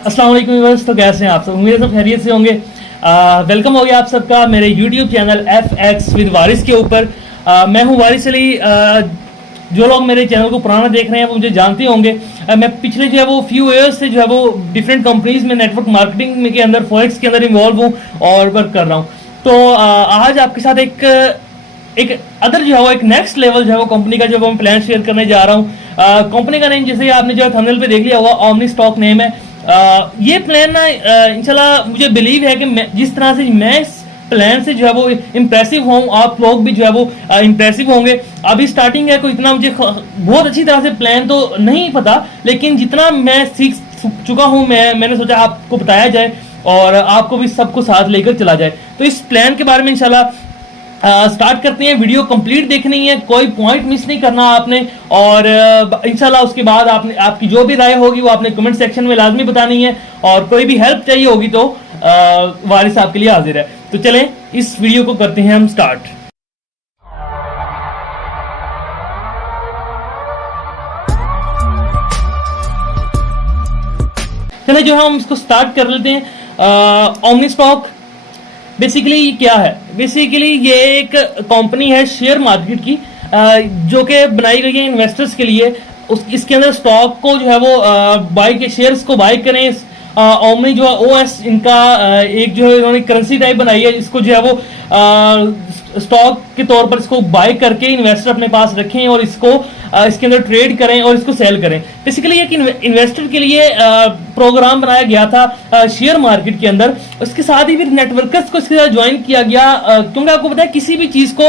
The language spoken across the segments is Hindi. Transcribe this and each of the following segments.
अस्सलाम वालेकुम व्यूअर्स। तो कैसे हैं आप सब? उम्मीद है सब खैरियत से होंगे। वेलकम हो गया आप सबका मेरे यूट्यूब चैनल FX विद वारिस के ऊपर। मैं हूं वारिस अली। जो लोग मेरे चैनल को पुराना देख रहे हैं वो मुझे जानते होंगे। मैं पिछले जो है वो फ्यू ईयर्स से जो है वो डिफरेंट कंपनीज में नेटवर्क मार्केटिंग में के अंदर फॉरेक्स के अंदर इन्वॉल्व हूँ और वर्क कर रहा हूँ। तो आज आपके साथ एक अदर जो है वो एक नेक्स्ट लेवल जो है वो कंपनी का जो मैं प्लान शेयर करने जा रहा हूँ। कंपनी का नेम जैसे आपने जो है थंबनेल पे देख लिया होगा, ओमनी स्टॉक नेम है। ये प्लान ना इंशाल्लाह मुझे बिलीव है कि जिस तरह से मैं इस प्लान से जो है वो इम्प्रेसिव हूँ, आप लोग भी जो है वो इम्प्रेसिव होंगे। अभी स्टार्टिंग है, कोई इतना मुझे बहुत अच्छी तरह से प्लान तो नहीं पता, लेकिन जितना मैं सीख चुका हूँ मैंने सोचा आपको बताया जाए और आपको भी सबको साथ लेकर चला जाए। तो इस प्लान के बारे में इंशाल्लाह स्टार्ट करते हैं। वीडियो कंप्लीट देखनी है, कोई पॉइंट मिस नहीं करना आपने। और इंशाल्लाह उसके बाद आपकी जो भी राय होगी वो आपने कमेंट सेक्शन में लाजमी बतानी है। और कोई भी हेल्प चाहिए होगी तो वारिस आपके लिए हाजिर है। तो चलें इस वीडियो को करते हैं हम स्टार्ट। चले जो है हम इसको स्टार्ट कर लेते हैं। ओमनी स्टॉक बेसिकली क्या है? बेसिकली ये एक कंपनी है शेयर मार्केट की, जो कि बनाई गई है इन्वेस्टर्स के लिए। इसके अंदर स्टॉक को जो है वो बाय के शेयर्स को बाय करें। ओमनी जो है OS इनका एक जो है इन्होंने करेंसी टाइप बनाई है। इसको जो है वो स्टॉक के तौर पर इसको बाय करके इन्वेस्टर अपने पास रखें और इसको इसके अंदर ट्रेड करें और इसको सेल करें। बेसिकली एक इन्वेस्टर के लिए प्रोग्राम बनाया गया था शेयर मार्केट के अंदर। उसके साथ ही फिर नेटवर्कर्स को इसके साथ ज्वाइन किया गया, क्योंकि आपको पता है किसी भी चीज को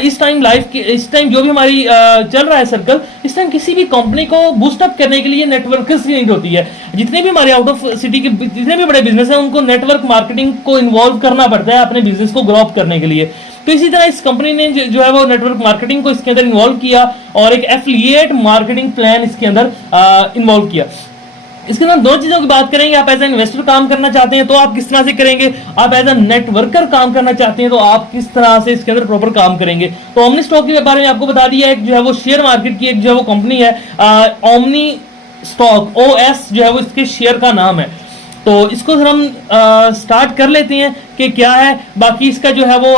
इस टाइम जो भी हमारी चल रहा है सर्कल, इस टाइम किसी भी कंपनी को बूस्ट अप करने के लिए नेटवर्कर्स की नीड होती है। जितने भी हमारे आउट ऑफ सिटी के जितने भी बड़े बिजनेस हैं उनको नेटवर्क मार्केटिंग को इन्वॉल्व करना पड़ता है अपने बिजनेस को ग्रो अप करने के लिए। तो इसी तरह इस कंपनी ने जो है वो नेटवर्क मार्केटिंग को इसके अंदर इन्वॉल्व किया और एक एफिलिएट मार्केटिंग प्लान इसके अंदर इन्वॉल्व किया। इसके अंदर दो चीजों की बात करेंगे। आप एज ए इन्वेस्टर काम करना चाहते हैं तो आप किस तरह से करेंगे, आप एज ए नेटवर्कर काम करना चाहते हैं तो आप किस तरह से इसके अंदर प्रॉपर काम करेंगे। तो ओमनी स्टॉक के बारे में आपको बता दिया है, जो है वो शेयर मार्केट की एक जो है वो कंपनी है। ओमनी स्टॉक OS जो है वो इसके शेयर का नाम है। तो इसको हम स्टार्ट कर लेते हैं कि क्या है। बाकी इसका जो है वो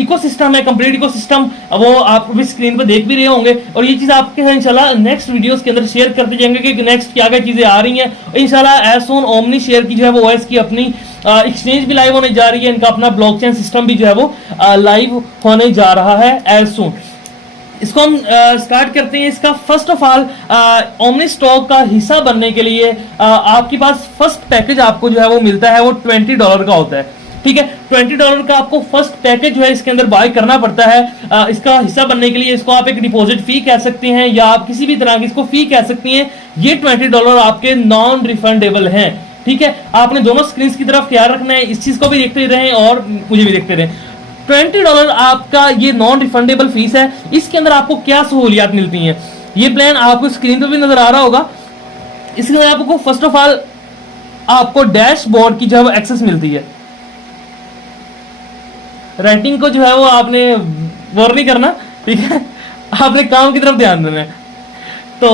इकोसिस्टम है, कंप्लीट इकोसिस्टम, वो आप भी स्क्रीन पर देख भी रहे होंगे। और ये चीज आपके साथ इंशाल्लाह नेक्स्ट वीडियोस के अंदर शेयर करते जाएंगे कि नेक्स्ट क्या क्या चीजें आ रही हैं। इंशाल्लाह एज सून ओमनी शेयर की जो है वो OS की अपनी एक्सचेंज भी लाइव होने जा रही है। इनका अपना ब्लॉकचेन सिस्टम भी जो है वो लाइव होने जा रहा है एज सून। इसको हम स्टार्ट करते हैं। इसका first of all omni stock का हिस्सा बनने के लिए आपके पास फर्स्ट पैकेज आपको जो है वो मिलता है वो $20 का होता है। ठीक है, $20 का आपको फर्स्ट पैकेज जो है इसके अंदर बाय करना पड़ता है इसका हिस्सा बनने के लिए। इसको आप एक डिपॉजिट फी कह सकते हैं या आप किसी भी तरह की इसको फी कह सकती हैं। ये $20 आपके नॉन रिफंडेबल हैं। ठीक है, आपने दोनों स्क्रीन की तरफ ख्याल रखना है, इस चीज को भी देखते रहें और मुझे भी देखते रहें। $20 आपका ये नॉन रिफंडेबल फीस है। इसके अंदर आपको क्या सहूलियात मिलती हैं, ये प्लान आपको स्क्रीन पर भी नजर आ रहा होगा। इसके अंदर आपको फर्स्ट ऑफ ऑल आपको डैशबोर्ड की जो है एक्सेस मिलती है। राइटिंग को जो है वो आपने वॉर नहीं करना, ठीक है, आपने काम की तरफ ध्यान देना है। तो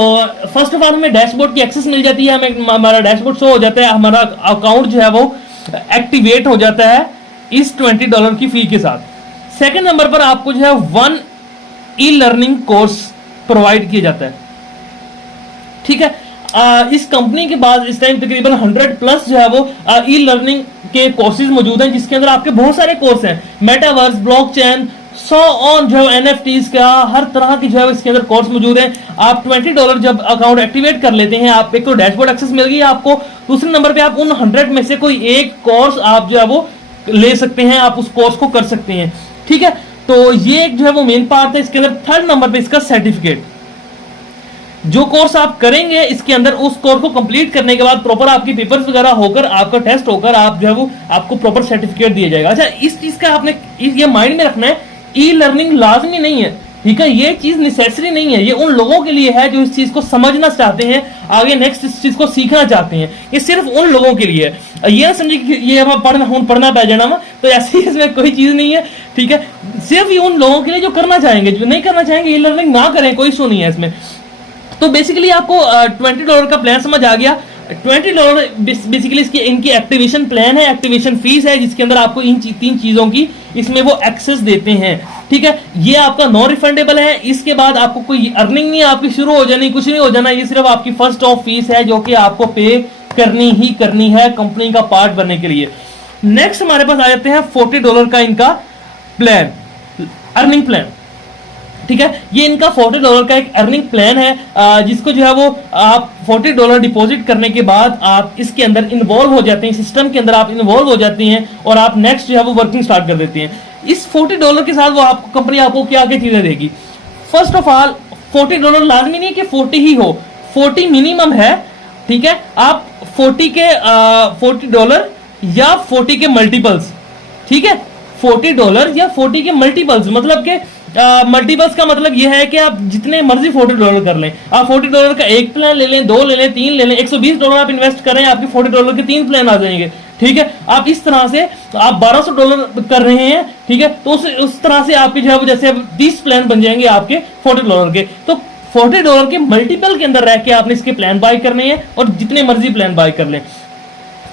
फर्स्ट ऑफ ऑल हमें डैशबोर्ड की एक्सेस मिल जाती है, हमें हमारा डैशबोर्ड शो हो जाता है, हमारा अकाउंट जो है वो एक्टिवेट हो जाता है इस $20 की फी के साथ। सेकंड नंबर पर आपको जो है 1 ई-लर्निंग कोर्स प्रोवाइड किया जाता है। ठीक है, इस कंपनी के पास इस टाइम तकरीबन 100+ जो है वो ई-लर्निंग के कोर्सेज मौजूद हैं, जिसके अंदर आपके बहुत सारे कोर्स हैं। मेटावर्स, ब्लॉकचेन, ऑन जो है NFTs का हर तरह की जो है इसके अंदर कोर्स मौजूद है। आप $20 जब अकाउंट एक्टिवेट कर लेते हैं, आप एक तो डैशबोर्ड एक्सेस मिल गई आपको, दूसरे नंबर पे आप उन 100 में से कोई एक कोर्स आप जो है वो ले सकते हैं, आप उस कोर्स को कर सकते हैं। ठीक है, तो ये जो है वो मेन पार्ट है। इसके अंदर थर्ड नंबर पे इसका सर्टिफिकेट, जो कोर्स आप करेंगे इसके अंदर उस कोर्स को कंप्लीट करने के बाद प्रॉपर आपकी पेपर्स वगैरह होकर आपका टेस्ट होकर आप जो है वो आपको प्रॉपर सर्टिफिकेट दिया जाएगा। अच्छा, इस चीज का आपने ये माइंड में रखना है, ई-लर्निंग लाजमी नहीं है। ठीक है, ये चीज नेसेसरी नहीं है, ये उन लोगों के लिए है जो इस चीज को समझना चाहते हैं, आगे नेक्स्ट इस चीज को सीखना चाहते हैं। ये सिर्फ उन लोगों के लिए है। ये ना समझिए कि ये हम पढ़ना पै जाना, तो ऐसी इसमें कोई चीज नहीं है। ठीक है, सिर्फ ये उन लोगों के लिए जो करना चाहेंगे, जो नहीं करना चाहेंगे ई-लर्निंग ना करें, कोई इशू नहीं है इसमें। तो बेसिकली आपको $20 का प्लान समझ आ गया। $20 बेसिकली इसकी इनकी एक्टिवेशन प्लान है, एक्टिवेशन फीस है, जिसके अंदर आपको इन तीन चीजों की इसमें वो एक्सेस देते हैं। ठीक है, ये आपका नॉन रिफंडेबल है। इसके बाद आपको कोई अर्निंग नहीं आपकी शुरू हो जानी, कुछ नहीं हो जाना, ये सिर्फ आपकी फर्स्ट ऑफ फीस है जो कि आपको पे करनी ही करनी है कंपनी का पार्ट बनने के लिए। नेक्स्ट हमारे पास आ जाते हैं $40 का इनका प्लान, अर्निंग प्लान। ठीक है, ये इनका $40 का एक अर्निंग प्लान है, जिसको जो है वो आप $40 डिपॉजिट करने के बाद आप इसके अंदर इन्वॉल्व हो जाते हैं, सिस्टम के अंदर आप इन्वॉल्व हो जाते हैं और आप नेक्स्ट जो है वो वर्किंग स्टार्ट कर देते हैं। इस $40 के साथ वो आपको कंपनी आपको क्या क्या चीजें देगी। फर्स्ट ऑफ ऑल $40 लाजमी नहीं है कि 40 ही हो, 40 मिनिमम है। ठीक है, आप $40 या 40 के मल्टीपल्स, ठीक है, $40 या 40 के मल्टीपल्स, मतलब के मल्टीपल्स का मतलब यह है कि आप जितने मर्जी $40 कर लें। आप $40 का एक प्लान ले लें, 2 ले लें, 3 ले लें, $120 आप इन्वेस्ट करें, आपके $40 के 3 प्लान आ जाएंगे। ठीक है, आप इस तरह से आप $1200 कर रहे हैं। ठीक है, तो उस तरह से आपके जो है जैसे 30 प्लान बन जाएंगे आपके $40 के। तो $40 के मल्टीपल के अंदर रह के आपने इसके प्लान बाय करने हैं और जितने मर्जी प्लान बाय कर लें।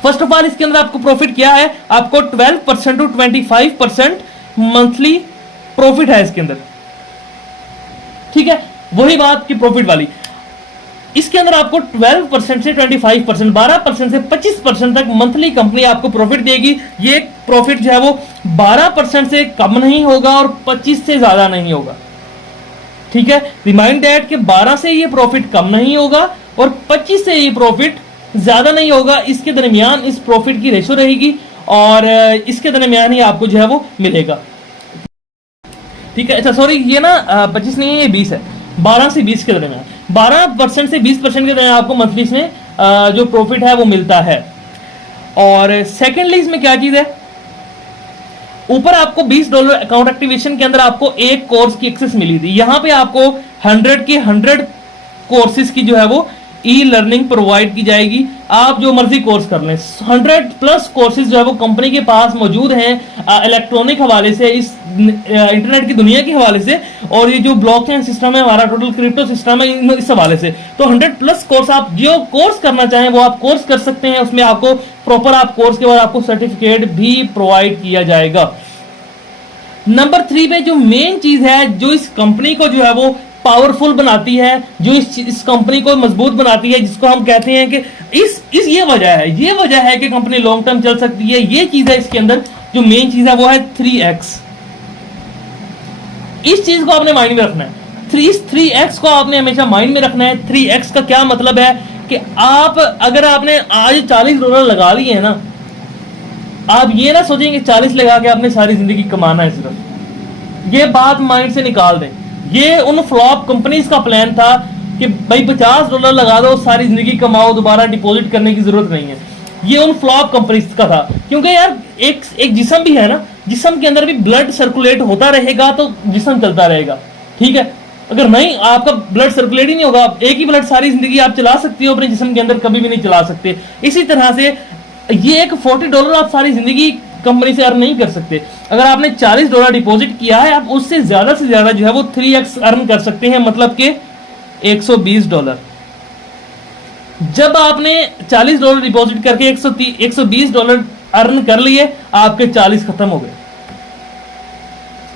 फर्स्ट ऑफ ऑल इसके अंदर आपको प्रॉफिट क्या है, आपको 12% टू 25% मंथली प्रॉफिट है इसके अंदर। ठीक है, वही बात की प्रॉफिट वाली। इसके अंदर आपको 12% से 25%, 12% से 25% तक मंथली कंपनी आपको प्रॉफिट देगी। ये प्रॉफिट जो है वो 12% से कम नहीं होगा और 25 से ज्यादा नहीं होगा। ठीक है, रिमाइंड दैट कि 12 से ये प्रॉफिट कम नहीं होगा और 25 से ये प्रॉफिट ज्यादा नहीं होगा। इसके दरमियान इस प्रॉफिट की रेशो रहेगी और इसके दरमियान ही आपको जो है वो मिलेगा। ठीक है, अच्छा सॉरी, ये ना 25 नहीं है, ये 20 है, 12 से 20 के दरमियान, 12% से 20% के दरमियान आपको मंथली इसमें जो प्रॉफिट है वो मिलता है। और सेकेंडली इसमें क्या चीज है, ऊपर आपको $20 अकाउंट एक्टिवेशन के अंदर आपको एक कोर्स की एक्सेस मिली थी। यहां पे आपको 100 के 100 कोर्सेज की जो है वो ई लर्निंग प्रोवाइड की जाएगी। आप जो मर्जी कोर्स कर लें, 100+ कोर्सेज जो है वो कंपनी के पास मौजूद हैं इलेक्ट्रॉनिक हवाले से, इस इंटरनेट की दुनिया के हवाले से, और ये जो ब्लॉकचेन सिस्टम है हमारा, टोटल क्रिप्टो सिस्टम है, इस हवाले से। तो 100+ कोर्स, आप जो कोर्स करना चाहें वो आप कोर्स कर सकते हैं। उसमें आपको प्रॉपर आप कोर्स के बाद आपको सर्टिफिकेट भी प्रोवाइड किया जाएगा। नंबर 3 पे जो मेन चीज है जो इस कंपनी को जो है वो पावरफुल बनाती है, जो इस कंपनी को मजबूत बनाती है, जिसको हम कहते हैं कि इस ये वजह है कि कंपनी लॉन्ग टर्म चल सकती है। ये चीज है इसके अंदर जो मेन चीज है वो है 3x। इस चीज को आपने माइंड में रखना है, 3x को आपने हमेशा माइंड में रखना है। 3x का क्या मतलब है कि आप अगर आपने आज $40 लगा लिए है ना, आप ये ना सोचेंगे 40 लगा के आपने सारी जिंदगी कमाना है, सिर्फ ये बात माइंड से निकाल दें। ये उन फ्लॉप कंपनीज का प्लान था कि भाई $50 लगा दो, सारी जिंदगी कमाओ, दोबारा डिपॉजिट करने की जरूरत नहीं है। ये उन फ्लॉप कंपनीज का था, क्योंकि यार एक जिस्म भी है ना, जिस्म के अंदर भी ब्लड सर्कुलेट होता रहेगा तो जिस्म चलता रहेगा। ठीक है, अगर नहीं आपका ब्लड सर्कुलेट ही नहीं होगा, एक ही ब्लड सारी जिंदगी आप चला सकते हो अपने जिस्म के अंदर, कभी भी नहीं चला सकते। इसी तरह से ये एक $40 आप सारी जिंदगी कंपनी से अर्न नहीं कर सकते। अगर आपने $40 डिपॉजिट किया है, आप उससे ज्यादा से ज्यादा जो है वो 3x अर्न कर सकते हैं, मतलब कि $120। जब आपने $40 डिपॉजिट करके $120 अर्न कर लिए, आपके 40 खत्म हो गए।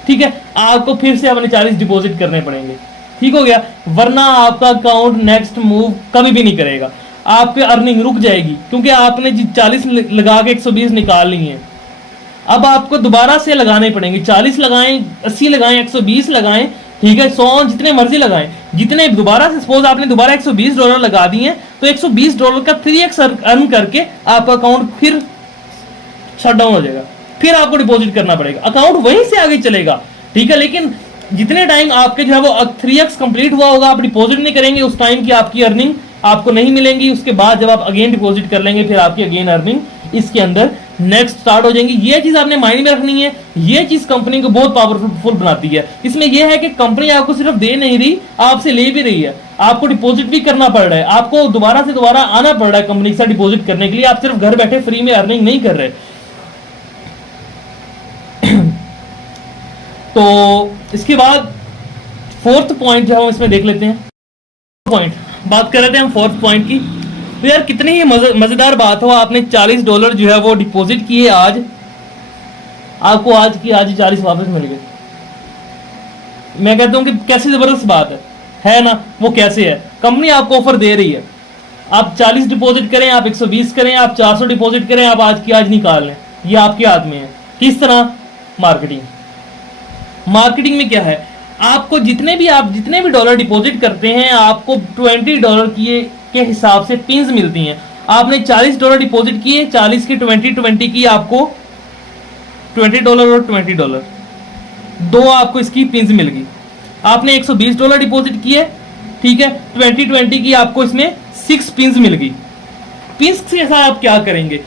ठीक है, आपको फिर से अपने 40 डिपॉजिट करने पड़ेंगे। ठीक हो गया, वरना आपका अकाउंट नेक्स्ट मूव कभी भी नहीं करेगा, आपकी अर्निंग रुक जाएगी, क्योंकि आपने 40 लगा के 120 निकाल ली है। अब आपको दोबारा से लगाने पड़ेंगे, 40 लगाएं, 80 लगाएं, 120 लगाएं, ठीक है, 100 जितने मर्जी लगाएं, जितने दोबारा से सपोज आपने दोबारा $120 लगा दिए, तो $120 का 3x अर्न करके आपका अकाउंट फिर शट डाउन हो जाएगा, फिर आपको डिपॉजिट करना पड़ेगा, अकाउंट वहीं से आगे चलेगा। ठीक है, लेकिन जितने टाइम आपके जो है वो 3x कंप्लीट हुआ होगा, आप डिपॉजिट नहीं करेंगे, उस टाइम की आपकी अर्निंग आपको नहीं मिलेंगी। उसके बाद जब आप अगेन डिपॉजिट कर लेंगे, फिर आपकी अगेन अर्निंग इसके अंदर नेक्स्ट स्टार्ट हो जाएंगी। ये चीज आपने माइंड में रखनी है, ये चीज कंपनी को बहुत पावरफुल बनाती है। इसमें यह है कि कंपनी आपको सिर्फ दे नहीं रही, आपसे ले भी रही है, आपको डिपॉजिट भी करना पड़ रहा है, आपको दोबारा से दोबारा आना पड़ रहा है कंपनी के साथ डिपॉजिट करने के लिए। आप सिर्फ घर बैठे फ्री में अर्निंग नहीं कर रहे। तो इसके बाद 4th पॉइंट जो है इसमें देख लेते हैं। पॉइंट बात कर रहे थे हम 4th पॉइंट की। तो यार कितनी ही मजेदार बात हो, आपने $40 जो है वो डिपॉजिट किए, आज आपको आज की आज ही 40 वापस मिल गए। मैं कहता हूं कि कैसी जबरदस्त बात है ना। वो कैसे है, कंपनी आपको ऑफर दे रही है, आप 40 डिपॉजिट करें, आप 120 करें, आप 400 डिपॉजिट करें, आप आज की आज निकाल लें, ये आपके हाथ में है। किस तरह? मार्केटिंग। मार्केटिंग में क्या है, आपको जितने भी डॉलर डिपॉजिट करते हैं, आपको $20 के हिसाब से पिन्स मिलती हैं। आपने $40 डिपॉजिट किए, 40 की 20 की आपको $20 और $20 दो आपको इसकी पिन्स मिल गई। आपने $120 डिपॉजिट किए, ठीक है, 20 की आपको इसमें 6 पिन्स मिल गई। पिन्स के साथ आप क्या करेंगे,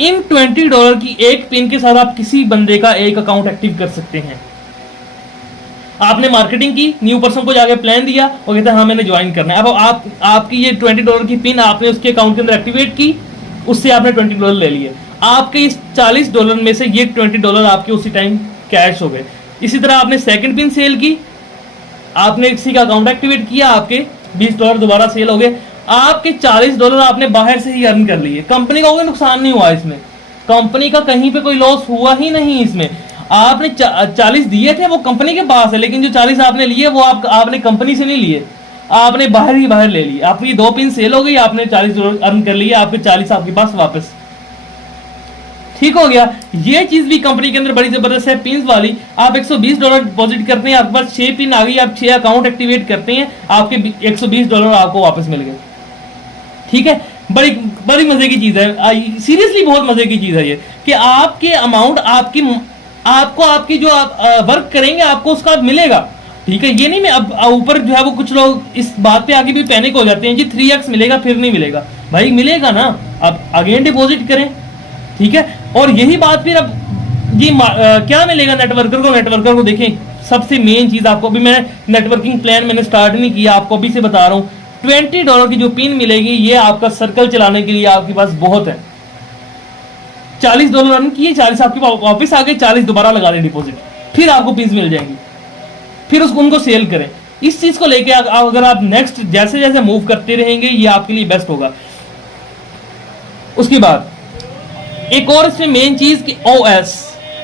इन $20 की एक पिन के साथ आप किसी बंदे का एक अकाउंट एक्टिव कर सकते हैं। आपने मार्केटिंग की, न्यू पर्सन को जाके प्लान दिया, वो कहता है हाँ मैंने ज्वाइन करना है। अब आपकी ये $20 की पिन आपने उसके अकाउंट के अंदर एक्टिवेट की, उससे आपने $20 ले लिए। आपके इस $40 में से ये $20 आपके उसी टाइम कैश हो गए। इसी तरह आपने सेकंड पिन सेल की, आपने किसी का अकाउंट एक्टिवेट किया, आपके $20 दोबारा सेल हो गए। आपके $40 आपने बाहर से ही अर्न कर लिए। कंपनी का कोई नुकसान नहीं हुआ इसमें, कंपनी का कहीं पे कोई लॉस हुआ ही नहीं इसमें। आपने 40 दिए थे, वो कंपनी के पास है, लेकिन जो 40 आपने लिए वो आपने कंपनी से नहीं लिए, आपने बाहर ले लिए। आपकी 2 पिन सेल हो गई, आपने $40 अर्न कर लिए, आपके 40 आपके पास वापस। ठीक हो गया। ये चीज भी कंपनी के अंदर बड़ी जबरदस्त है, पिन्स वाली। आप $120 डिपॉजिट करते हैं, आपके पास 6 पिन आ गई, आप 6 अकाउंट एक्टिवेट करते हैं, आपके $120 आपको वापस मिल गए। ठीक है, बड़ी मजे की चीज है, सीरियसली बहुत मजे की चीज है ये, कि आपके अमाउंट आपकी जो आप वर्क करेंगे आपको उसका मिलेगा। ठीक है, ये नहीं मैं अब ऊपर जो है वो कुछ लोग इस बात पे आगे भी पैनिक हो जाते हैं जी 3x मिलेगा फिर नहीं मिलेगा। भाई मिलेगा ना, आप अगेन डिपॉजिट करें। ठीक है, और यही बात फिर अब जी क्या मिलेगा नेटवर्कर को देखें, सबसे मेन चीज आपको, अभी मैं नेटवर्किंग प्लान मैंने स्टार्ट नहीं किया, आपको अभी से बता रहा हूं, $20 की जो पिन मिलेगी ये आपका सर्कल चलाने के लिए आपके पास बहुत है। $40 अर्न किए, 40 आपके वापस आ गए, 40 दोबारा लगा दें डिपॉजिट, फिर आपको पिन्स मिल जाएंगी, फिर उनको सेल करें। इस चीज को लेके अगर आप नेक्स्ट जैसे जैसे मूव करते रहेंगे ये आपके लिए बेस्ट होगा। उसके बाद एक और इसमें मेन चीज कि OS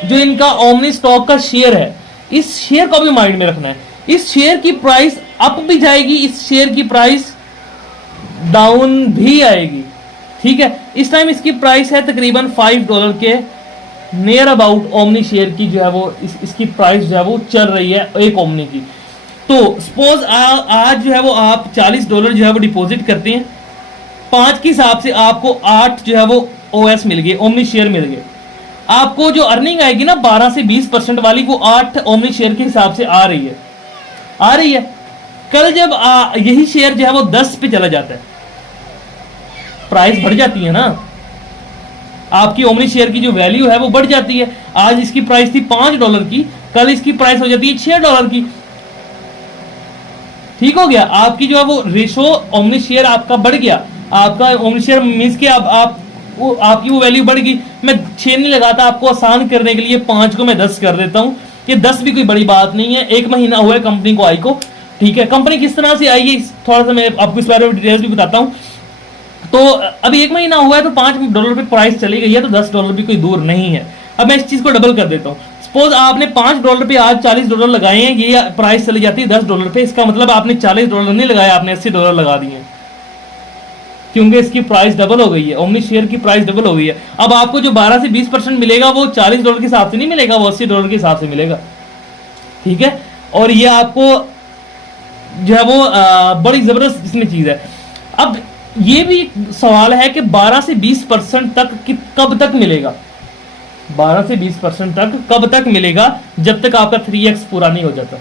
जो इनका ओमनी स्टॉक का शेयर है, इस शेयर को भी माइंड में रखना है। इस शेयर की प्राइस अप भी जाएगी, इस शेयर की प्राइस डाउन भी आएगी। ठीक है, इस टाइम इसकी प्राइस है तकरीबन $5 के नियर अबाउट ओमनी शेयर की जो है वो इसकी प्राइस जो है वो चल रही है एक ओमनी की। तो सपोज आज जो है वो आप $40 जो है वो डिपॉजिट करते हैं, 5 के हिसाब से आपको 8 जो है वो OS मिल गए, ओमनी शेयर मिल गए। आपको जो अर्निंग आएगी ना 12 से 20% वाली, वो 8 ओमनी शेयर के हिसाब से आ रही है। कल जब यही शेयर जो है वो 10 पे चला जाता है, प्राइस बढ़ जाती है ना, आपकी ओमनी शेयर की जो वैल्यू है वो बढ़ जाती है। आज इसकी प्राइस थी $5 की, कल इसकी प्राइस हो जाती है $6 की। ठीक हो गया, आपकी जो है वो रेशो ओमनी शेयर आपका बढ़ गया, आपका ओमनी शेयर मींस के आपकी वो वैल्यू बढ़ गई। मैं 6 नहीं लगाता, आपको आसान करने के लिए 5 को मैं 10 कर देता हूं, कि 10 भी कोई बड़ी बात नहीं है। 1 महीना हुआ है कंपनी को आई को। ठीक है, कंपनी किस तरह से आई है थोड़ा सा मैं आपको इस बारे में डिटेल्स भी बताता हूं। तो अभी 1 महीना हुआ है तो $5 पे प्राइस चली गई है, तो $10 भी कोई दूर नहीं है। अब मैं इस चीज को डबल कर देता हूं। सपोज आपने $5 पे आज $40 लगाए हैं, ये प्राइस चली जाती है $10 पे, इसका मतलब आपने $40 नहीं लगाया, आपने $80 लगा दिए, क्योंकि इसकी प्राइस डबल हो गई है, ओमनी शेयर की प्राइस डबल हो गई है। अब आपको जो 12 से 20% मिलेगा वो $40 के हिसाब से नहीं मिलेगा, वो $80 के हिसाब से मिलेगा। ठीक है, और ये आपको जो है वो बड़ी जबरदस्त इसमें चीज है। अब ये भी सवाल है कि 12 से 20% तक कब तक मिलेगा, 12 से 20% तक कब तक मिलेगा, जब तक आपका 3x पूरा नहीं हो जाता।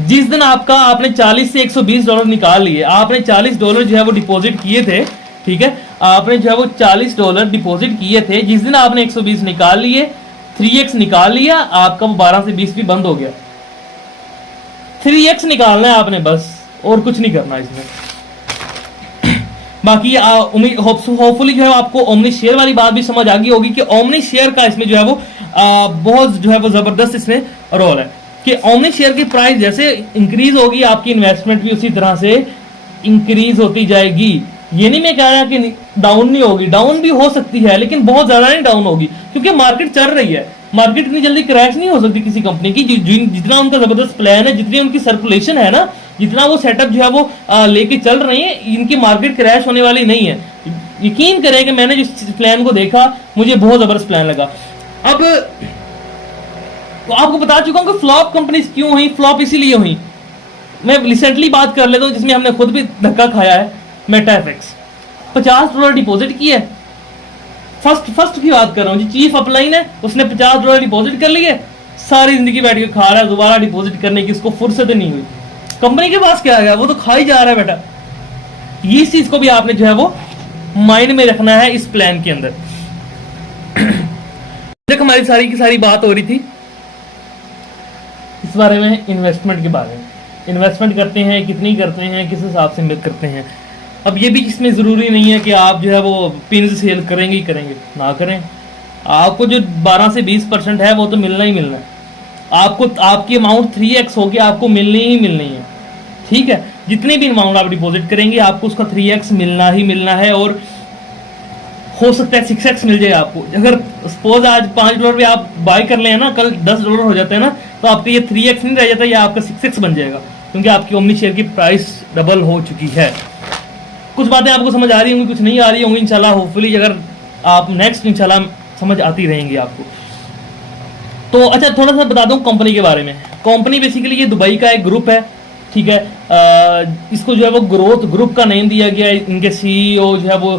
जिस दिन आपने 40 से $120 निकाल लिए, आपने $40 जो है वो डिपॉजिट किए थे। ठीक है, आपने जो है वो $40 डिपॉजिट किए थे, जिस दिन आपने 120 निकाल लिए, 3x निकाल लिया, आपका वो 12 से 20 भी बंद हो गया। 3x निकालना है आपने बस, और कुछ नहीं करना इसमें। बाकी होपफुली जो है आपको ओमनी शेयर वाली बात भी समझ आ गई होगी कि ओमनी शेयर का इसमें जो है वो बहुत जो है वो जबरदस्त इसमें रोल है, कि ओमनी शेयर की प्राइस जैसे इंक्रीज होगी, आपकी इन्वेस्टमेंट भी उसी तरह से इंक्रीज होती जाएगी। ये नहीं मैं कह रहा कि डाउन नहीं होगी, डाउन भी हो सकती है लेकिन बहुत ज्यादा नहीं डाउन होगी, क्योंकि मार्केट चल रही है। मार्केट इतनी जल्दी क्रैश नहीं हो सकती किसी कंपनी की। जितना उनका जबरदस्त प्लान है, जितनी उनकी सर्कुलेशन है ना, जितना वो सेटअप जो है वो लेके चल रहे हैं, इनकी मार्केट क्रैश होने वाली नहीं है। यकीन करें कि मैंने जिस प्लान को देखा मुझे बहुत जबरदस्त प्लान लगा। अब तो आपको बता चुका हूं कि फ्लॉप कंपनीज क्यों हुई। फ्लॉप इसीलिए हुई, मैं रिसेंटली बात कर लेता हूं जिसमें हमने खुद भी धक्का खाया है। मेटाफिक्स $50 डिपॉजिट किया है। फर्स्ट की बात कर रहा हूं जी, चीफ अपलाइन है, उसने $50 डिपॉजिट कर लिए, सारी जिंदगी बैठ के खा रहा है, दोबारा डिपॉजिट करने की उसको फुर्सत नहीं हुई। कंपनी के पास क्या आ गया, वो तो खा ही जा रहा है बेटा। ये इस चीज को भी आपने जो है वो माइंड में रखना है इस प्लान के अंदर। देख हमारी सारी की सारी बात हो रही थी इस बारे में, इन्वेस्टमेंट के बारे में। इन्वेस्टमेंट करते हैं, कितनी करते हैं, किस हिसाब से इन्वेस्ट करते हैं। अब ये भी इसमें ज़रूरी नहीं है कि आप जो है वो पिन सेल करेंगे ही करेंगे, ना करें। आपको जो 12 से 20% है वो तो मिलना ही मिलना है आपको। आपकी अमाउंट 3x होगी, आपको मिलनी ही मिलनी है, ठीक है। जितनी भी अमाउंट आप डिपॉजिट करेंगे आपको उसका 3x मिलना ही मिलना है, और हो सकता है 6x मिल जाए आपको। अगर सपोज आज $5 पे आप बाय कर लें ना, कल $10 हो जाता है ना, तो आपके ये 3x नहीं रह जाता, ये आपका 6x बन जाएगा, क्योंकि आपकी ओमनी शेयर की प्राइस डबल हो चुकी है। कुछ बातें आपको समझ आ रही होंगी, कुछ नहीं आ रही होंगी। इंशाल्लाह होपफुली अगर आप नेक्स्ट इंशाल्लाह समझ आती रहेंगी आपको। तो अच्छा, थोड़ा सा बता दूं कंपनी के बारे में। कंपनी बेसिकली ये दुबई का एक ग्रुप है, ठीक है। इसको जो है वो ग्रोथ ग्रुप का नेम दिया गया है। इनके सीईओ जो है वो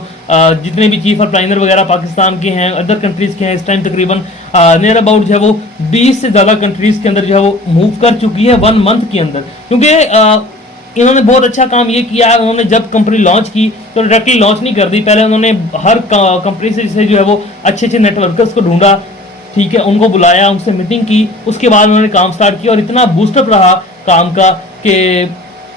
जितने भी चीफ अपलाइनर वगैरह पाकिस्तान के हैं, अदर कंट्रीज के हैं, इस टाइम तकरीबन नियर अबाउट जो है वो 20 से ज़्यादा कंट्रीज के अंदर जो है वो मूव कर चुकी है 1 मंथ के अंदर। क्योंकि इन्होंने बहुत अच्छा काम ये किया है, उन्होंने जब कंपनी लॉन्च की तो डायरेक्टली लॉन्च नहीं कर दी, पहले उन्होंने हर कंपनी से जो है वो अच्छे अच्छे नेटवर्कर्स को ढूंढा, ठीक है, उनको बुलाया, उनसे मीटिंग की, उसके बाद उन्होंने काम स्टार्ट किया और इतना बूस्टअप रहा काम का कि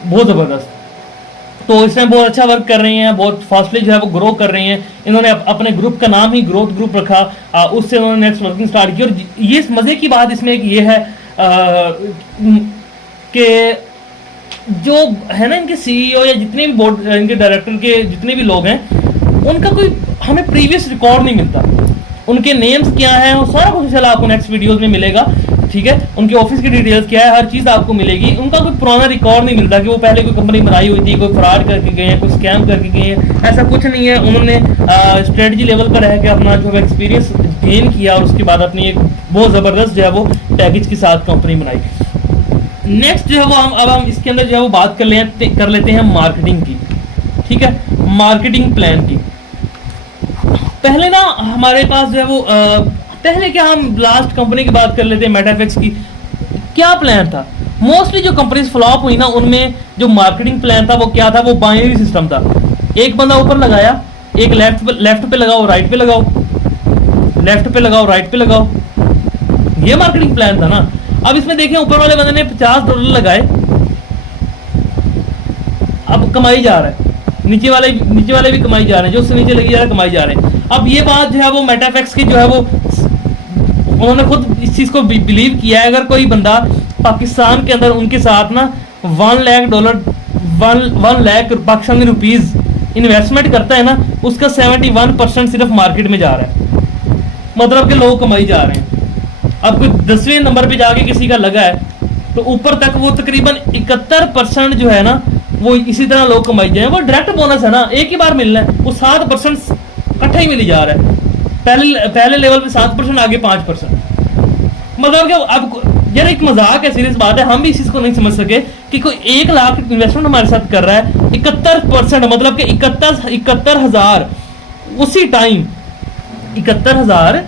बहुत ज़बरदस्त। तो इसमें बहुत अच्छा वर्क कर रहे हैं, बहुत फास्टली जो है वो ग्रो कर रहे हैं। इन्होंने अपने ग्रुप का नाम ही ग्रोथ ग्रुप रखा, उससे उन्होंने नेक्स्ट वर्किंग स्टार्ट की। और ये मज़े की बात इसमें एक ये है कि जो है ना इनके सीईओ या जितने भी बोर्ड इनके डायरेक्टर के जितने भी लोग हैं, उनका कोई हमें प्रीवियस रिकॉर्ड नहीं मिलता। उनके नेम्स क्या हैं वो सारा कुछ इंशाल्लाह आपको नेक्स्ट वीडियोस में मिलेगा, ठीक है। उनके ऑफिस की डिटेल्स क्या है, हर चीज़ आपको मिलेगी। उनका कोई पुराना रिकॉर्ड नहीं मिलता कि वो पहले कोई कंपनी बनाई हुई थी, कोई फ्रॉड करके गए हैं, कोई स्कैम करके गए हैं, ऐसा कुछ नहीं है। उन्होंने स्ट्रेटजी लेवल पर रह के अपना जो है एक्सपीरियंस गेन किया और उसके बाद अपनी एक बहुत ज़बरदस्त जो है वो पैकेज के साथ कंपनी बनाई। नेक्स्ट जो है वो हम इसके अंदर जो है वो बात कर लेते हैं मार्केटिंग की, ठीक है, मार्केटिंग प्लान की। पहले ना हमारे पास जो है वो पहले क्या, हम लास्ट कंपनी की बात कर लेते हैं मेटाफिक्स की। क्या प्लान था? मोस्टली जो कंपनीज फ्लॉप हुई ना, उनमें जो मार्केटिंग प्लान था वो क्या था, वो बाइनरी सिस्टम था। एक बंदा ऊपर लगाया, एक लेफ्ट पे लगाओ, राइट पे लगाओ, लेफ्ट पे लगाओ, राइट पे लगाओ, ये मार्केटिंग प्लान था ना। अब इसमें देखें, ऊपर वाले बंदे ने $50 लगाए, अब कमाई जा रहा है, नीचे वाले भी कमाई जा रहे हैं, जो उससे नीचे लगी जा रहा है कमाई जा रहे हैं। अब ये बात जो है वो मेटाफिक्स की जो है वो उन्होंने खुद इस चीज को बिलीव किया है। अगर कोई बंदा पाकिस्तान के अंदर उनके साथ ना $1 लाख पाकिस्तानी रुपीज इन्वेस्टमेंट करता है ना, उसका 71% सिर्फ मार्केट में जा रहा है, मतलब कि लोग कमाई जा रहे हैं। अब कोई 10वें नंबर पे जाके किसी का लगा है तो ऊपर तक वो तकरीबन 71% जो है ना वो इसी तरह लोग कमाई जाए। वो डायरेक्ट बोनस है ना, एक ही बार मिलना है, वो 7% इकट्ठा ही मिली जा रहा है। पहले लेवल पे 7%, आगे 5%। मतलब कि अब यार एक मजाक है, सीरियस बात है, हम भी इस चीज को नहीं समझ सके कि कोई 1 लाख इन्वेस्टमेंट हमारे साथ कर रहा है, 71% मतलब कि 71,000 उसी टाइम 71,000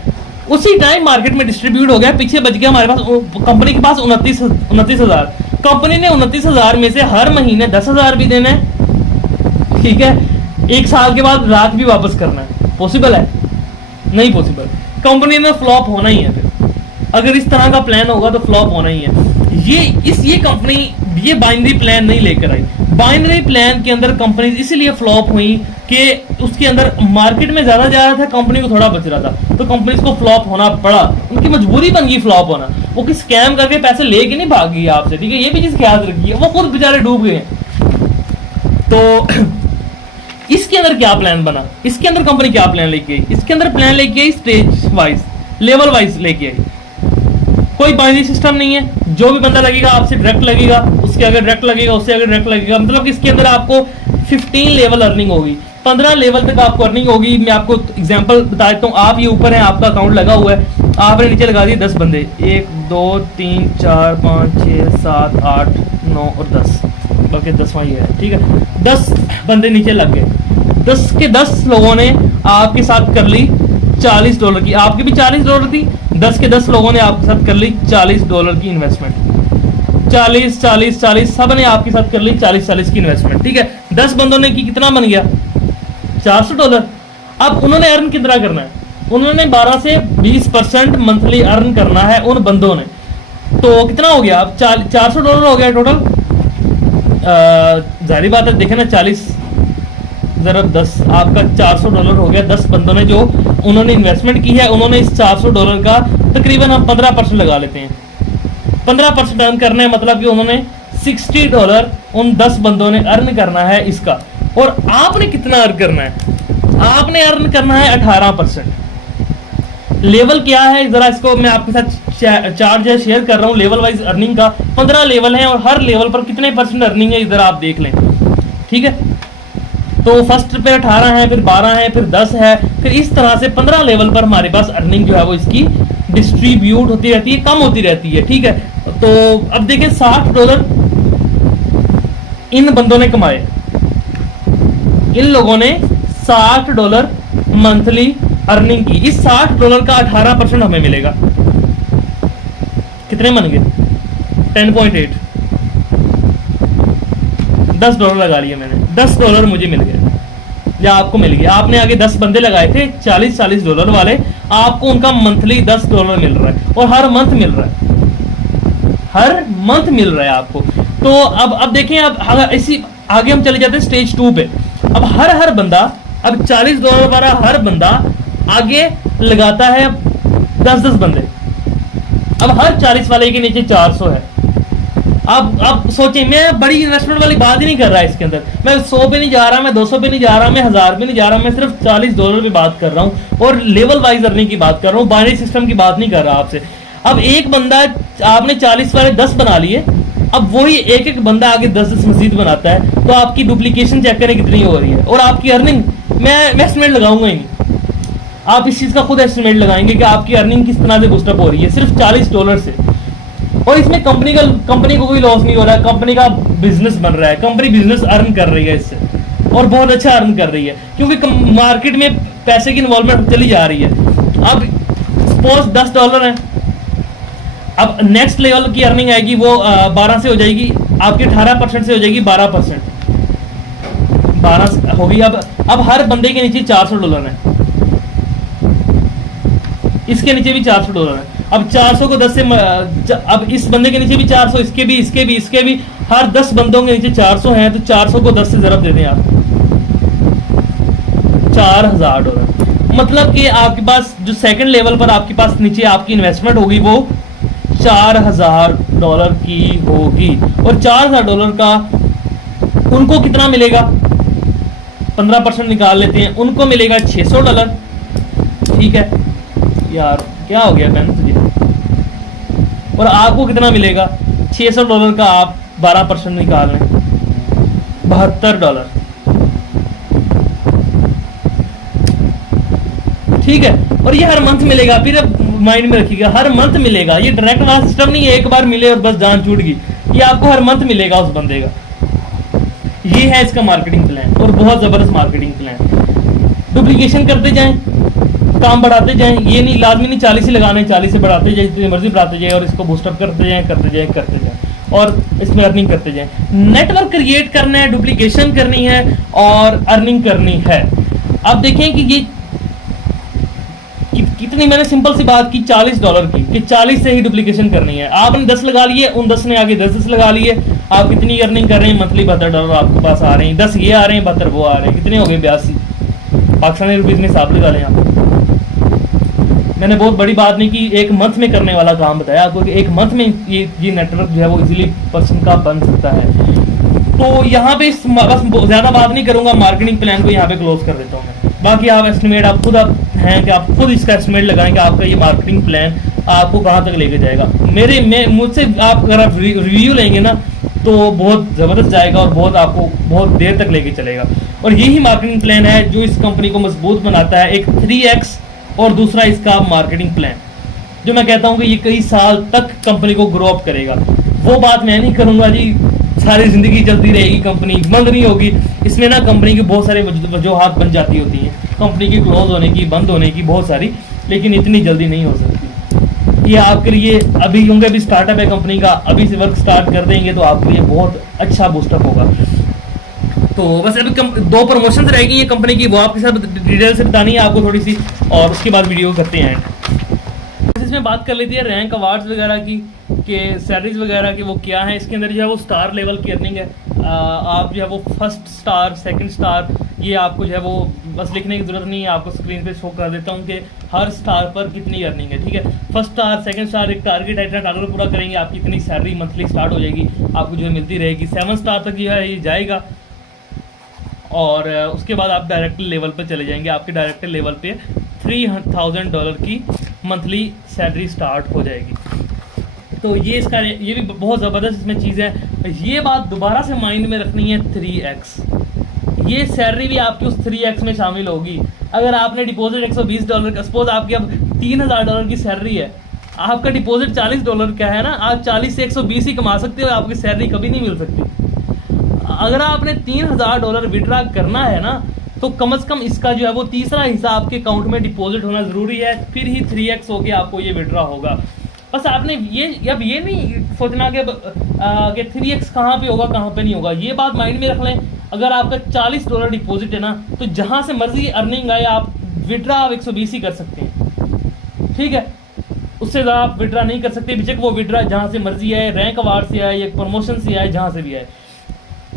उसी टाइम मार्केट में डिस्ट्रीब्यूट हो गया। पीछे बच गया हमारे पास, कंपनी के पास 29,000। कंपनी ने 29,000 में से हर महीने 10,000 भी देना है, ठीक है। 1 साल के बाद लाख भी वापस करना है। पॉसिबल है? नहीं पॉसिबल। कंपनी में फ्लॉप होना ही है। फिर अगर इस तरह का प्लान होगा तो फ्लॉप होना ही है। ये कंपनी ये बाइनरी प्लान नहीं लेकर आई। बाइनरी प्लान के अंदर कंपनी इसीलिए फ्लॉप हुई कि उसके अंदर मार्केट में ज्यादा जा रहा था, कंपनी को थोड़ा बच रहा था, तो कंपनी को फ्लॉप होना पड़ा। उनकी मजबूरी बन गई फ्लॉप होना। वो किस स्कैम करके पैसे लेके नहीं भाग गई आपसे, ठीक है, ये भी चीज ख्याल रखिए। वो खुद बेचारे डूब गए। तो इसके अंदर क्या प्लान बना, इसके अंदर कंपनी क्या प्लान लेके आई, इसके अंदर प्लान लेके आई स्टेज वाइज, लेवल वाइज लेके आई। कोई बाइनरी सिस्टम नहीं है, जो भी बंदा लगेगा आपसे डायरेक्ट लगेगा, उसके अगर डायरेक्ट लगेगा, उससे अगर डायरेक्ट लगेगा, मतलब कि इसके अंदर आपको 15 लेवल अर्निंग होगी, 15 लेवल तक आपको अर्निंग होगी। मैं आपको एग्जांपल बता देता हूँ। आप ये ऊपर है, आपका अकाउंट लगा हुआ है, आपने नीचे लगा दिए 10 बंदे, 1 2 3 4 5 6 7 8 9 और 10, बाकी 10वां ये है, ठीक है। 10 बंदे नीचे लग गए, 10 के 10 लोगों ने आपके साथ कर ली $40 की, आपकी भी $40 थी, 10 के 10 लोगों ने आपके साथ कर ली $40 की इन्वेस्टमेंट, 40 40 40 सब ने आपके साथ कर ली 40 की इन्वेस्टमेंट, ठीक है। 10 बंदों ने की, कितना बन गया $400। अब उन्होंने अर्न कितना करना है, उन्होंने 12 से 20% मंथली अर्न करना है उन बंदों ने, तो कितना हो गया, अब $400 हो गया टोटल। जाहिर बात है, देखे ना, 40 ज़रब 10, आपका $400 हो गया। 10 बंदों ने जो उन्होंने इन्वेस्टमेंट की है, उन्होंने इस $400 का तकरीबन हम 15% लगा लेते हैं, 15% अर्न करना है, मतलब कि उन्होंने $60 उन 10 बंदों ने अर्न करना है इसका। और आपने कितना अर्न करना है, आपने अर्न करना है 18%। लेवल क्या है, जरा इसको मैं आपके साथ चार्ट जो शेयर कर रहा हूँ, लेवल वाइज अर्निंग का 15 लेवल है, और हर लेवल पर कितने % अर्निंग है इधर आप देख लें, ठीक है। तो फर्स्ट पे 18 है, फिर 12 है, फिर 10 है, फिर इस तरह से 15 लेवल पर हमारे पास अर्निंग जो है वो इसकी डिस्ट्रीब्यूट होती रहती है, कम होती रहती है, ठीक है। तो अब देखें, $60 इन बंदों ने कमाए, इन लोगों ने $60 मंथली अर्निंग की। इस $60 का 18% हमें मिलेगा, कितने बन गए, 10.8, $10 लगा लिए मैंने, $10 मुझे मिल गए या आपको मिल गया। आपने आगे 10 बंदे लगाए थे $40 वाले, आपको उनका मंथली $10 मिल रहा है, और हर मंथ मिल रहा है, हर मंथ मिल रहा है आपको। तो अब देखें, अब इसी आगे हम चले जाते हैं स्टेज 2 पे। अब हर बंदा, अब $40 वाला हर बंदा आगे लगाता है 10 बंदे। अब हर 40 वाले के नीचे 400 है। अब सोचें, मैं बड़ी इन्वेस्टमेंट वाली बात ही नहीं कर रहा इसके अंदर, मैं 100 पे नहीं जा रहा, मैं 200 पे नहीं जा रहा, मैं 1000 पे नहीं जा रहा, मैं सिर्फ $40 पे बात कर रहा हूँ, और लेवल वाइज अर्निंग की बात कर रहा हूँ, बाइनरी सिस्टम की बात नहीं कर रहा आपसे। अब एक बंदा, आपने 40 वाले 10 बना लिए, अब वही एक बंदा आगे 10 मजीद बनाता है, तो आपकी डुप्लीकेशन चेक करें कितनी हो रही है, और आपकी अर्निंग, मैं एस्टिमेट लगाऊंगा ही नहीं, आप इस चीज का खुद एस्टिमेट लगाएंगे कि आपकी अर्निंग किस तरह से बूस्टअप हो रही है सिर्फ $40 से। और इसमें कंपनी को कोई लॉस नहीं हो रहा है, कंपनी का बिजनेस बन रहा है, कंपनी बिजनेस अर्न कर रही है इससे, और बहुत अच्छा अर्न कर रही है, क्योंकि मार्केट में पैसे की इन्वॉल्वमेंट चली जा रही है। अब सपोज $10 है, अब नेक्स्ट लेवल की अर्निंग आएगी, वो 12 से हो जाएगी, आपके 18% से हो जाएगी 12%, 12 होगी। अब हर बंदे के नीचे $400 है, इसके नीचे भी $400 है। अब 400 को 10 से, अब इस बंदे के नीचे भी 400, इसके भी, हर 10 बंदों के नीचे 400 है, तो 400 को 10 से ज़रब दे दें आप, $4000। मतलब कि आपके पास जो सेकंड लेवल पर आपके पास नीचे आपकी इन्वेस्टमेंट होगी वो $4000 की होगी, और $4000 का उनको कितना मिलेगा, 15% निकाल लेते हैं, उनको मिलेगा $600, ठीक है। यार क्या हो गया पेन तुझे, और आपको कितना मिलेगा, $600 का आप 12% निकाल लें, $72, ठीक है। और ये हर मंथ मिलेगा, फिर अब माइंड में रखिएगा, हर मंथ मिलेगा, ये डायरेक्ट वाला सिस्टम नहीं है एक बार मिले और बस जान छूट गई, ये आपको हर मंथ मिलेगा उस बंदे का। ये है इसका मार्केटिंग प्लान, और बहुत जबरदस्त मार्केटिंग प्लान। डुप्लीकेशन करते जाएं, काम बढ़ाते जाएं, ये नहीं लाजमी नहीं 40 ही लगाना है, 40 से बढ़ाते जाए, जितनी मर्जी बढ़ाते जाए, और इसको बूस्टअप करते जाएं, और इसमें अर्निंग करते जाएं। नेटवर्क क्रिएट करना है, डुप्लीकेशन करनी है, और अर्निंग करनी है। अब देखें कि ये कितनी, मैंने सिंपल सी बात की $40 की, कि 40 से ही डुप्लीकेशन करनी है। आपने 10 लगा लिए, उन 10 ने आगे 10 लगा लिए, आप कितनी अर्निंग कर रहे हैं, मंथली $72 आपके पास आ रहे हैं, 10 ये आ रहे हैं, 72 वो आ रहे हैं, कितने हो गए, 82 पाकिस्तानी रुपीज में हिसाब लगा लें आप। मैंने बहुत बड़ी बात नहीं की, एक मंथ में करने वाला काम बताया आपको, कि एक मंथ में ये नेटवर्क जो है वो इजीली पर्सन का बन सकता है। तो यहाँ पे बस ज्यादा बात नहीं करूंगा, मार्केटिंग प्लान को यहाँ पे क्लोज कर देता हूँ मैं। बाकी आप एस्टिमेट आप खुद आप हैं कि आप खुद इसका एस्टिमेट लगाएं कि आपका ये मार्केटिंग प्लान आपको कहाँ तक लेके जाएगा। मुझसे आप अगर आप रिव्यू लेंगे ना तो बहुत ज़बरदस्त जाएगा और बहुत आपको बहुत देर तक लेके चलेगा। और यही मार्केटिंग प्लान है जो इस कंपनी को मजबूत बनाता है, एक 3x और दूसरा इसका मार्केटिंग प्लान, जो मैं कहता हूँ कि ये कई साल तक कंपनी को ग्रो अप करेगा। वो बात मैं नहीं करूँगा जी सारी ज़िंदगी चलती रहेगी, कंपनी बंद नहीं होगी। इसमें ना कंपनी की बहुत सारे वजूहात बन जाती होती हैं, कंपनी की क्लोज होने की, बंद होने की बहुत सारी, लेकिन इतनी जल्दी नहीं हो सकती। ये आपके लिए अभी, क्योंकि अभी स्टार्टअप है कंपनी का, अभी से वर्क स्टार्ट कर देंगे तो आपके लिए बहुत अच्छा बूस्टअप होगा। तो बस अभी 2 प्रमोशन रहेगी ये कंपनी की, वो आपके साथ डिटेल से बतानी है आपको थोड़ी सी, और उसके बाद वीडियो करते हैं। इसमें बात कर लेती है रैंक अवार्ड्स वगैरह की, के सैलरीज वगैरह की वो क्या है। इसके अंदर जो है वो स्टार लेवल की अर्निंग है। आप जो है वो फर्स्ट स्टार, सेकंड स्टार, ये आपको जो है वो बस लिखने की जरूरत नहीं है, आपको स्क्रीन पे शो कर देता हूँ कि हर स्टार पर कितनी अर्निंग है। ठीक है, फर्स्ट स्टार, सेकंड स्टार, एक टारगेट है, इतना टारगेट पूरा करेंगे आपकी इतनी सैलरी मंथली स्टार्ट हो जाएगी, आपको जो है मिलती रहेगी। 7 स्टार तक जो है ये जाएगा और उसके बाद आप डायरेक्टर लेवल पर चले जाएंगे, आपके डायरेक्टर लेवल पे $3,000 की मंथली सैलरी स्टार्ट हो जाएगी। तो ये इसका ये भी बहुत ज़बरदस्त इसमें चीज़ है। ये बात दोबारा से माइंड में रखनी है, 3x, ये सैलरी भी आपकी उस 3x में शामिल होगी। अगर आपने डिपॉजिट $120 का, सपोज आपकी अब $3,000 की सैलरी है, आपका डिपॉजिट $40 का है ना, आप 40 से 120 ही कमा सकते हो, आपकी सैलरी कभी नहीं मिल सकती। अगर आपने $3,000 विड्रा करना है ना, तो कम से कम इसका जो है वो तीसरा हिस्सा आपके अकाउंट में डिपॉजिट होना ज़रूरी है, फिर ही 3x होके आपको ये विड्रा होगा। बस आपने अब ये नहीं सोचना कि 3x कहाँ पे होगा कहाँ पे नहीं होगा, ये बात माइंड में रख लें। अगर आपका $40 डिपॉजिट है ना, तो जहाँ से मर्जी अर्निंग आए आप विड्रा आप 120 ही कर सकते हैं। ठीक है, उससे ज़्यादा आप विड्रा नहीं कर सकते, बेशक वो विड्रा जहाँ से मर्जी आए, रैंक अवार्ड से आए या प्रमोशन से आए, जहाँ से भी आए।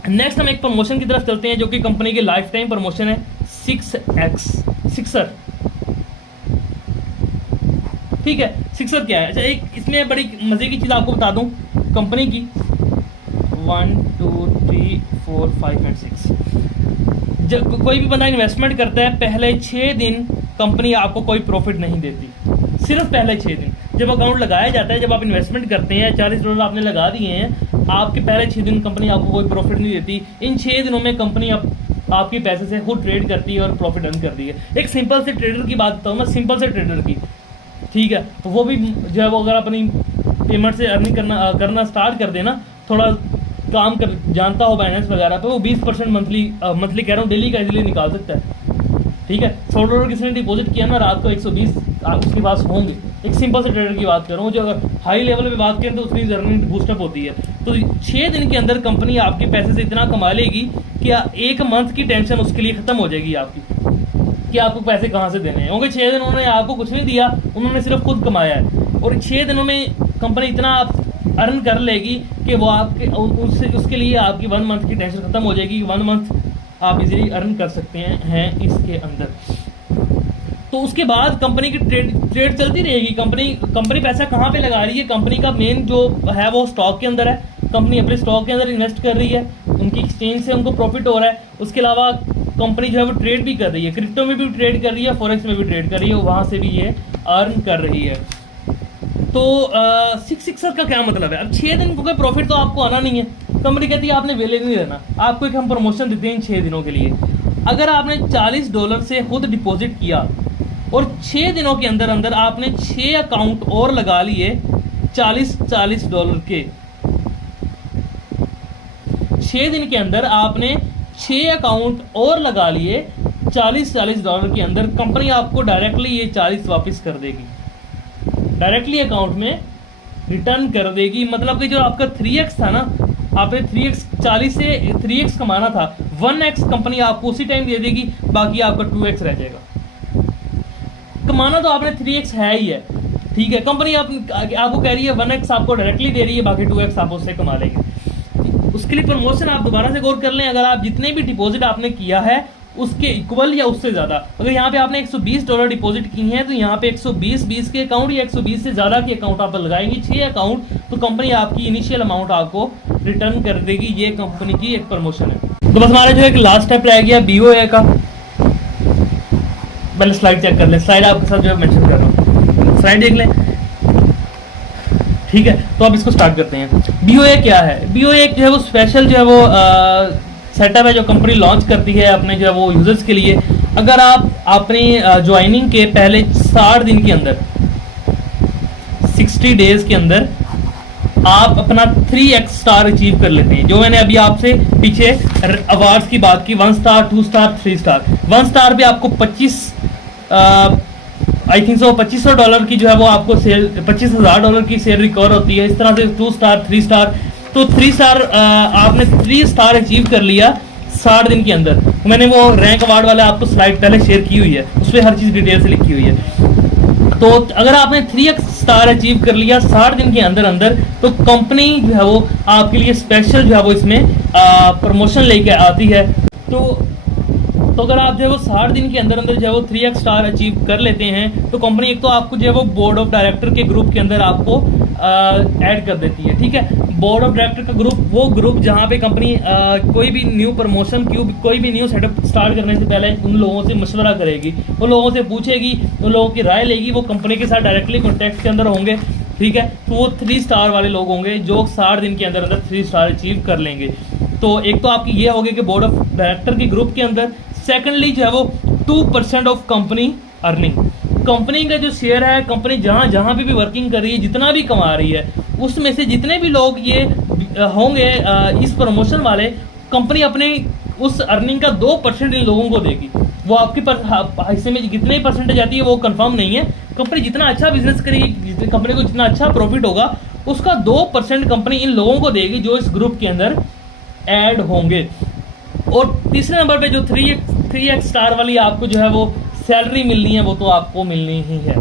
नेक्स्ट हम एक प्रमोशन की तरफ चलते हैं जो कि कंपनी की लाइफ टाइम प्रमोशन है, 6x सिक्सर। ठीक है, सिक्सर क्या है? अच्छा, एक इसमें बड़ी मजे की चीज आपको बता दूं कंपनी की, 1 2 3 4 5 और 6, जब कोई भी बंदा इन्वेस्टमेंट करता है पहले 6 दिन कंपनी आपको कोई प्रॉफिट नहीं देती, सिर्फ पहले 6 दिन। जब अकाउंट लगाया जाता है, जब आप इन्वेस्टमेंट करते हैं, $40 आपने लगा दिए हैं, आपके पहले 6 दिन कंपनी आपको कोई प्रॉफिट नहीं देती। इन 6 दिनों में कंपनी आपके पैसे से खुद ट्रेड करती है और प्रॉफिट अर्न करती है। एक सिंपल से ट्रेडर की बात बताऊँ मैं, सिंपल से ट्रेडर की, ठीक है, तो वो भी जो है वो अगर अपनी पेमेंट से अर्निंग करना स्टार्ट कर देना, थोड़ा काम कर जानता हो बाइनेंस वगैरह पे, वो 20% मंथली कह रहा हूँ डेली का इजीली निकाल सकता है। ठीक है, $100 किसी ने डिपॉजिट किया ना, रात को 120 उसके पास होंगे। एक सिंपल से ट्रेडर की बात कर रहा हूँ, जो अगर हाई लेवल पे बात करें तो उसकी अर्निंग बूस्टअप होती है। तो 6 दिन के अंदर कंपनी आपके पैसे से इतना कमा लेगी कि 1 मंथ की टेंशन उसके लिए खत्म हो जाएगी आपकी, कि आपको पैसे कहाँ से देने हैं, क्योंकि 6 दिन उन्होंने आपको कुछ नहीं दिया, उन्होंने सिर्फ खुद कमाया है। और 6 दिनों में कंपनी इतना अर्न कर लेगी कि वो आपके उसके लिए आपकी 1 मंथ की टेंशन खत्म हो जाएगी। 1 मंथ आप इजीली अर्न कर सकते हैं इसके अंदर। तो उसके बाद कंपनी की ट्रेड चलती रहेगी। कंपनी पैसा कहाँ पे लगा रही है, कंपनी का मेन जो है वो स्टॉक के अंदर है। कंपनी अपने स्टॉक के अंदर इन्वेस्ट कर रही है, उनकी एक्सचेंज से उनको प्रॉफिट हो रहा है। उसके अलावा कंपनी जो है वो ट्रेड भी कर रही है, क्रिप्टो में भी ट्रेड कर रही है, फॉरेक्स में भी ट्रेड कर रही है, वहाँ से भी ये अर्न कर रही है। तो 6 का क्या मतलब है? अब 6 दिन क्योंकि प्रॉफिट तो आपको आना नहीं है, कंपनी कहती है आपने वेले नहीं रहना, आपको एक हम प्रमोशन देते हैं इन 6 दिनों के लिए। अगर आपने $40 से खुद डिपॉजिट किया और 6 दिनों के अंदर अंदर आपने 6 अकाउंट और लगा लिए $40 के, 6 दिन के अंदर आपने 6 अकाउंट और लगा लिए $40 के अंदर, कंपनी आपको डायरेक्टली ये 40 वापस कर देगी, डायरेक्टली अकाउंट में रिटर्न कर देगी। मतलब कि जो आपका 3x था ना, आपने 3x 40 से 3x कमाना था, 1x कंपनी आपको उसी टाइम दे देगी, बाकी आपका 2x रह जाएगा। कमाना तो आपने 3x है ही है, ठीक है, कंपनी आपको कह रही है 1x आपको डायरेक्टली दे रही है, बाकी 2x आप उससे कमा लेंगे। उसके लिए प्रमोशन आप दोबारा से गौर कर लें। अगर आप जितने भी डिपॉजिट आपने किया है उसके इक्वल या उससे ज़्यादा, अगर यहाँ पे आपने $120 डिपॉजिट की हैं, तो यहाँ पे 120 के अकाउंट या 120 से ज़्यादा के अकाउंट आप लगाएंगे, 6 अकाउंट, तो कंपनी आपकी इनिशियल अमाउंट आपको रिटर्न कर देगी। ये कंपनी की एक प्रमोशन है। तो बस हमारा जो एक लास्ट स्टेप रह गया BOA का। पहले स्लाइड चेक कर ले, स्लाइड आपके साथ जो है मेंशन कर रहा हूँ, स्लाइड देख लें, ठीक है। तो अब इसको स्टार्ट करते हैं। BOA क्या है? BOA एक जो है वो स्पेशल जो है वो सेटअप है जो कंपनी लॉन्च करती है अपने जो है वो यूजर्स के लिए। अगर आप अपनी ज्वाइनिंग के पहले 60 दिन के अंदर, 60 डेज के अंदर आप अपना 3x स्टार अचीव कर लेते हैं, जो मैंने अभी आपसे पीछे अवार्ड्स की बात की, 1 स्टार, 2 स्टार, 3 स्टार। 1 स्टार पे आपको 25 आई थिंक सो $2500 की जो है वो आपको सेल, $25,000 की सेल रिकवर होती है। इस तरह से 2 स्टार, 3 स्टार, तो 3 स्टार आपने 3 स्टार अचीव कर लिया 60 दिन के अंदर। मैंने वो रैंक अवार्ड वाला आपको स्लाइड पहले शेयर की हुई है, उस पर हर चीज डिटेल से लिखी हुई है। तो अगर आपने 3x स्टार अचीव कर लिया 60 दिन के अंदर अंदर, तो कंपनी जो है वो आपके लिए स्पेशल जो है वो इसमें प्रमोशन लेके आती है। तो अगर आप जो है वो 60 दिन के अंदर अंदर जो है वो 3x स्टार अचीव कर लेते हैं, तो कंपनी एक तो आपको जो है वो बोर्ड ऑफ डायरेक्टर के ग्रुप के अंदर आपको ऐड कर देती है, ठीक है। बोर्ड ऑफ डायरेक्टर का ग्रुप, वो ग्रुप जहाँ पे कंपनी कोई भी न्यू प्रमोशन, कोई भी न्यू सेटअप स्टार्ट करने से पहले उन लोगों से मशवरा करेगी, उन लोगों से पूछेगी, उन लोगों की राय लेगी। वो कंपनी के साथ डायरेक्टली कॉन्टेक्ट के अंदर होंगे, ठीक है। तो वो 3 स्टार वाले लोग होंगे जो 60 दिन के अंदर अंदर 3 स्टार अचीव कर लेंगे। तो एक तो आपकी ये होगी कि बोर्ड ऑफ डायरेक्टर के ग्रुप के अंदर। सेकेंडली जो है वो 2% ऑफ कंपनी अर्निंग, कंपनी का जो शेयर है, कंपनी जहां जहां पे भी वर्किंग कर रही है, जितना भी कमा रही है, उसमें से जितने भी लोग ये होंगे इस प्रमोशन वाले, कंपनी अपने उस अर्निंग का 2% इन लोगों को देगी। वो आपके हिस्से में कितने परसेंटेज आती है वो कंफर्म नहीं है। कंपनी जितना अच्छा बिजनेस करेगी, कंपनी को जितना अच्छा प्रॉफिट होगा, उसका 2% कंपनी इन लोगों को देगी जो इस ग्रुप के अंदर ऐड होंगे। और तीसरे नंबर पे जो 3x स्टार वाली आपको जो है वो सैलरी मिलनी है, वो तो आपको मिलनी ही है।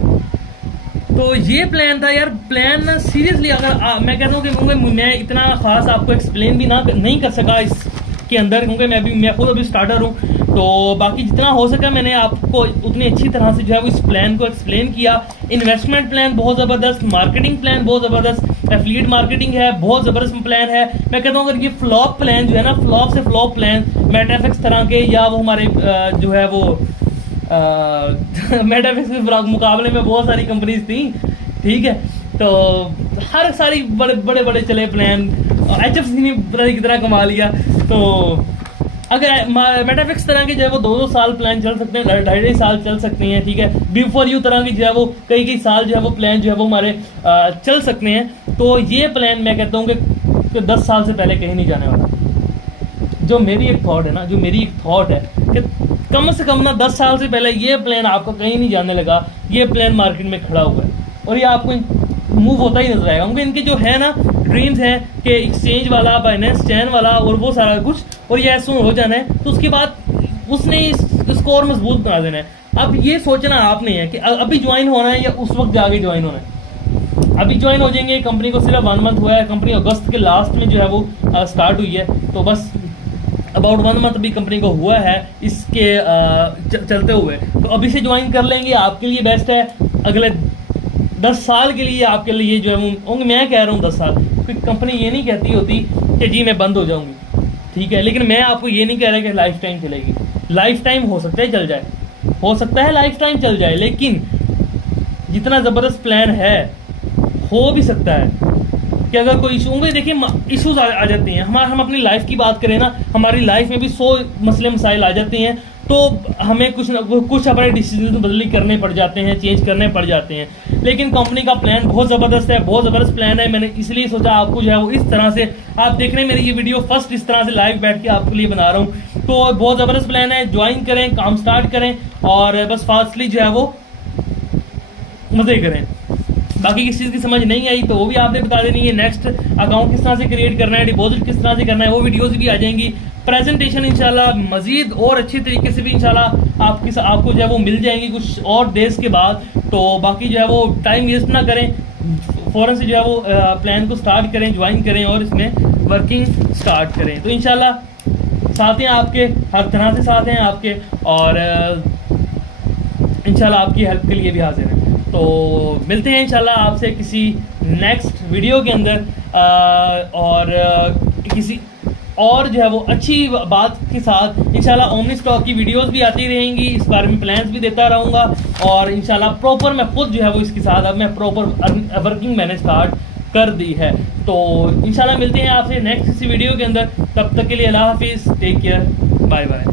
तो ये प्लान था यार। प्लान सीरियसली अगर मैं कहता हूँ कि मैं इतना खास आपको एक्सप्लेन भी नहीं कर सका इसके अंदर, क्योंकि मैं खुद अभी स्टार्टर हूँ। तो बाकी जितना हो सका मैंने आपको उतनी अच्छी तरह से जो है वो इस प्लान को एक्सप्लेन किया। इन्वेस्टमेंट प्लान बहुत ज़बरदस्त, मार्केटिंग प्लान बहुत ज़बरदस्त, एफिलिएट मार्केटिंग है, बहुत ज़बरदस्त प्लान है। मैं कहता हूँ अगर ये फ्लॉप प्लान जो है ना, फ्लॉप से फ्लॉप प्लान, मेटाफिक्स तरह के, या वो हमारे जो है वो मेटाफिक्स के मुकाबले में बहुत सारी कंपनीज थी, ठीक है। तो हर सारी बड़े बड़े चले प्लान, HFC ने पता नहीं कितना कमा लिया। तो अगर मेटाफिक्स तरह की जो है वो 2-2 साल प्लान चल सकते हैं, 2.5 साल चल सकते हैं, ठीक है। B4U तरह की जो है वो कई साल जो है वो प्लान जो है वो हमारे चल सकते हैं। तो ये प्लान मैं कहता हूँ कि 10 साल से पहले कहीं नहीं जाने वाला। जो मेरी एक थॉट है ना, जो मेरी एक थॉट है कि कम से कम ना 10 साल से पहले ये प्लान आपको कहीं नहीं जाने लगा। ये प्लान मार्केट में खड़ा हुआ है और ये आपको मूव होता ही नजर आएगा, क्योंकि इनके जो है ना ड्रीम्स हैं कि एक्सचेंज वाला, बाइनेंस चैन वाला और वो सारा कुछ, और ये ऐसा हो जाना है। तो उसके बाद उसने इसको और मजबूत बना देना है। अब ये सोचना आपने है कि अभी ज्वाइन होना है या उस वक्त जाके ज्वाइन होना है। अभी ज्वाइन हो जाएंगे, कंपनी को सिर्फ 1 मंथ हुआ है, कंपनी अगस्त के लास्ट में जो है वो स्टार्ट हुई है। तो बस अबाउट 1 मंथ भी कंपनी को हुआ है इसके चलते हुए। तो अभी से ज्वाइन कर लेंगे, आपके लिए बेस्ट है। अगले 10 साल के लिए आपके लिए जो है मैं कह रहा हूँ 10 साल, क्योंकि कंपनी ये नहीं कहती होती कि जी मैं बंद हो जाऊंगी, ठीक है। लेकिन मैं आपको ये नहीं कह रहा कि लाइफ टाइम चलेगी। लाइफ टाइम हो सकता है चल जाए, हो सकता है लाइफ टाइम चल जाए, लेकिन जितना ज़बरदस्त प्लान है हो भी सकता है कि अगर कोई इशू होंगे, देखिए इशूज आ जाते हैं। हम अपनी लाइफ की बात करें ना, हमारी लाइफ में भी 100 मसले मसाइल आ जाते हैं। तो हमें कुछ अपने डिसीजन बदली करने पड़ जाते हैं, चेंज करने पड़ जाते हैं। लेकिन कंपनी का प्लान बहुत ज़बरदस्त है, बहुत ज़बरदस्त प्लान है। मैंने इसलिए सोचा आपको जो है वो इस तरह से आप देख रहे हैं मेरी ये वीडियो फर्स्ट इस तरह से लाइव बैठ के आपके लिए बना रहा हूँ। तो बहुत ज़बरदस्त प्लान है, ज्वाइन करें, काम स्टार्ट करें और बस फास्टली जो है वो मज़े करें। बाकी किस चीज़ की समझ नहीं आई तो वो भी आपने बता देनी है। नेक्स्ट अकाउंट किस तरह से क्रिएट करना है, डिपॉजिट किस तरह से करना है, वो वीडियोस भी आ जाएंगी। प्रेजेंटेशन इंशाल्लाह मजीद और अच्छे तरीके से भी इंशाल्लाह आपको जो है वो मिल जाएंगी कुछ और डेज के बाद। तो बाकी जो है वो टाइम वेस्ट ना करें, फ़ौरन से जो है वो प्लान को स्टार्ट करें, ज्वाइन करें और इसमें वर्किंग स्टार्ट करें। तो इंशाल्लाह साथ हैं आपके, हर तरह से साथ हैं आपके, और इंशाल्लाह आपकी हेल्प के लिए भी हाजिर हैं। तो मिलते हैं इंशाल्लाह आपसे किसी नेक्स्ट वीडियो के अंदर। और किसी और जो है वो अच्छी बात के साथ इंशाल्लाह ओमनी स्टॉक की वीडियोस भी आती रहेंगी, इस बारे में प्लान्स भी देता रहूँगा और इंशाल्लाह प्रॉपर मैं खुद जो है वो इसके साथ अब मैं प्रॉपर वर्किंग मैंने स्टार्ट कर दी है। तो इंशाल्लाह मिलते हैं आपसे नेक्स्ट किसी वीडियो के अंदर, तब तक के लिए अल्लाह हाफिज़, टेक केयर, बाय बाय।